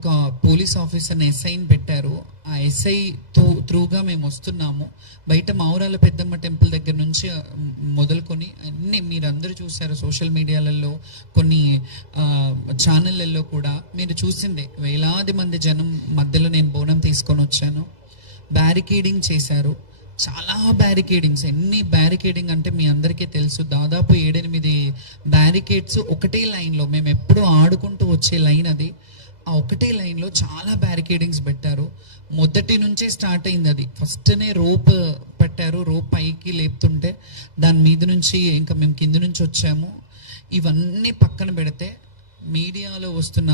ఒక పోలీస్ ఆఫీసర్ని ఎస్ఐని పెట్టారు. ఆ ఎస్ఐ త్రూగా మేము వస్తున్నాము. బయట మావురాల పెద్దమ్మ టెంపుల్ దగ్గర నుంచి మొదలుకొని అన్నీ మీరందరూ చూశారు సోషల్ మీడియాలలో, కొన్ని ఛానళ్ళల్లో కూడా మీరు చూసిందే. వేలాది మంది జనం మధ్యలో నేను బోనం తీసుకొని వచ్చాను. బ్యారికేడింగ్ చేశారు, చాలా బ్యారికేడింగ్స్. ఎన్ని బ్యారికేడింగ్ అంటే మీ అందరికీ తెలుసు, దాదాపు 7-8 బ్యారికేడ్స్ ఒకటే లైన్లో. మేము ఎప్పుడూ ఆడుకుంటూ వచ్చే లైన్ అది. ఆ ఒకటే లైన్లో చాలా బ్యారికేడింగ్స్ పెట్టారు. మొదటి నుంచే స్టార్ట్ అయింది అది. ఫస్ట్నే రోప్ పెట్టారు, రోప్ పైకి లేపుతుంటే దాని మీద నుంచి ఇంకా మేము కింద నుంచి వచ్చాము. ఇవన్నీ పక్కన పెడితే మీడియాలో వస్తున్న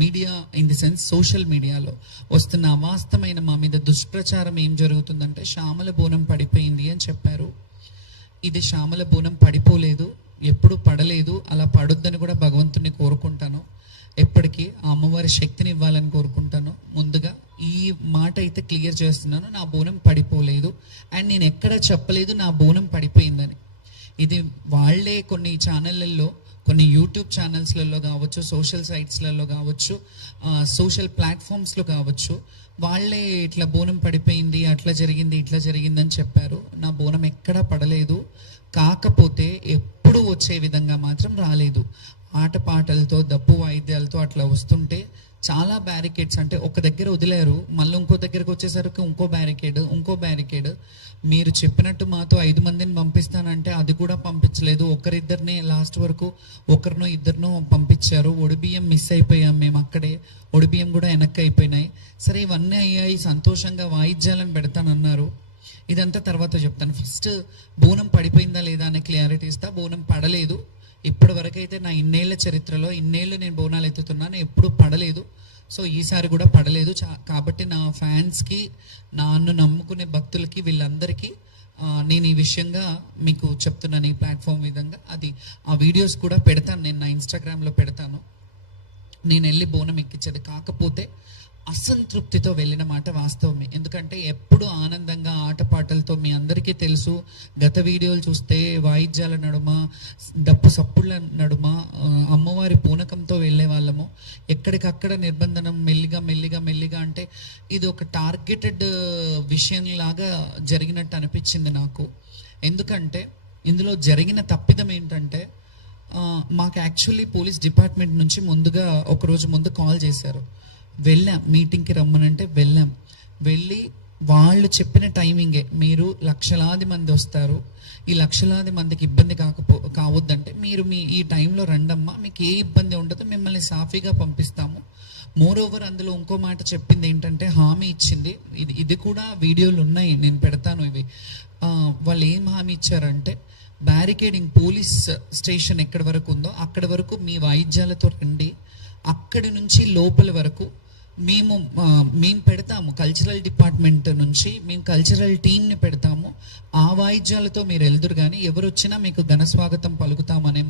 media in the sense social మీడియాలో వస్తున్న అవాస్తవమైన మా మీద దుష్ప్రచారం ఏం జరుగుతుందంటే శ్యామల బోనం పడిపోయింది అని చెప్పారు. ఇది శ్యామల బోనం పడిపోలేదు, ఎప్పుడు పడలేదు. అలా పడొద్దని కూడా భగవంతుని కోరుకుంటాను. ఎప్పటికీ ఆ అమ్మవారి శక్తిని ఇవ్వాలని కోరుకుంటాను. ముందుగా ఈ మాట అయితే క్లియర్ చేస్తున్నాను, నా బోనం పడిపోలేదు. అండ్ నేను ఎక్కడ చెప్పలేదు నా బోనం పడిపోయిందని. ఇది వాళ్ళే కొన్ని ఛానళ్ళల్లో, కొన్ని యూట్యూబ్ ఛానల్స్లలో కావచ్చు, సోషల్ సైట్స్లలో కావచ్చు, సోషల్ ప్లాట్ఫామ్స్లో కావచ్చు, వాళ్ళే ఇట్లా బోనం పడిపోయింది, అట్లా జరిగింది, ఇట్లా జరిగిందని చెప్పారు. నా బోనం ఎక్కడా పడలేదు. కాకపోతే ఎప్పుడు వచ్చే విధంగా మాత్రం రాలేదు. ఆటపాటలతో, దప్పు వాయిద్యాలతో అట్లా వస్తుంటే చాలా బ్యారికేడ్స్, అంటే ఒక దగ్గర వదిలేరు, మళ్ళీ ఇంకో దగ్గరకు వచ్చేసరికి ఇంకో బ్యారికేడ్. మీరు చెప్పినట్టు మాతో 5 మందిని పంపిస్తానంటే అది కూడా పంపించలేదు. ఒకరిద్దరిని లాస్ట్ వరకు, ఒకరినో ఇద్దరినో పంపించారు. ఒడిబియ్యం మిస్ అయిపోయాం మేము అక్కడే. ఒడిబియ్యం కూడా వెనక్కి అయిపోయినాయి. సరే ఇవన్నీ అయ్యాయి, సంతోషంగా వాయిద్యాలను పెడతానన్నారు. ఇదంతా తర్వాత చెప్తాను. ఫస్ట్ బోనం పడిపోయిందా లేదా అనే క్లారిటీ ఇస్తా. బోనం పడలేదు. ఇప్పటి వరకు అయితే నా ఇన్నేళ్ల చరిత్రలో, ఇన్నేళ్ళు నేను బోనాలు ఎత్తుతున్నాను, ఎప్పుడు పడలేదు. సో ఈసారి కూడా పడలేదు. కాబట్టి నా ఫ్యాన్స్కి, నన్ను నమ్ముకునే భక్తులకి, వీళ్ళందరికీ నేను ఈ విషయంగా మీకు చెప్తున్నాను ఈ ప్లాట్ఫామ్ విధంగా. అది ఆ వీడియోస్ కూడా పెడతాను, నేను నా ఇన్స్టాగ్రామ్లో పెడతాను. నేను వెళ్ళి బోనం ఎక్కించేది. కాకపోతే అసంతృప్తితో వెళ్ళిన మాట వాస్తవమే. ఎందుకంటే ఎప్పుడు ఆనందంగా ఆటపాటలతో, మీ అందరికీ తెలుసు, గత వీడియోలు చూస్తే వాయిద్యాల నడుమ, డప్పు సప్పుళ్ళ నడుమ అమ్మవారి పూనకంతో వెళ్ళే వాళ్ళము. ఎక్కడికక్కడ నిర్బంధనం, మెల్లిగా అంటే ఇది ఒక టార్గెటెడ్ విషయంలాగా జరిగినట్టు అనిపించింది నాకు. ఎందుకంటే ఇందులో జరిగిన తప్పిదం ఏంటంటే, మాకు యాక్చువల్లీ పోలీస్ డిపార్ట్మెంట్ నుంచి ముందుగా ఒకరోజు ముందు కాల్ చేశారు. వెళ్ళాం, మీటింగ్కి రమ్మనంటే వెళ్ళాం. వెళ్ళి వాళ్ళు చెప్పిన టైమింగే, మీరు లక్షలాది మంది వస్తారు, ఈ లక్షలాది మందికి ఇబ్బంది కావద్దంటే మీరు ఈ టైంలో రండమ్మా, మీకు ఏ ఇబ్బంది ఉండదు, మిమ్మల్ని సాఫీగా పంపిస్తాము. మోరోవర్ అందులో ఇంకో మాట చెప్పింది ఏంటంటే, హామీ ఇచ్చింది. ఇది కూడా వీడియోలు ఉన్నాయి, నేను పెడతాను ఇవి. వాళ్ళు ఏం హామీ ఇచ్చారంటే, బ్యారికేడింగ్ పోలీస్ స్టేషన్ ఎక్కడి వరకు ఉందో అక్కడి వరకు మీ వాయిద్యాలతో రండి, అక్కడి నుంచి లోపల వరకు మేము పెడతాము. కల్చరల్ డిపార్ట్మెంట్ నుంచి మేము కల్చరల్ టీంని పెడతాము. ఆ వాయిద్యాలతో మీరు వెళ్దురు కానీ ఎవరు వచ్చినా మీకు ఘన స్వాగతం పలుకుతామనే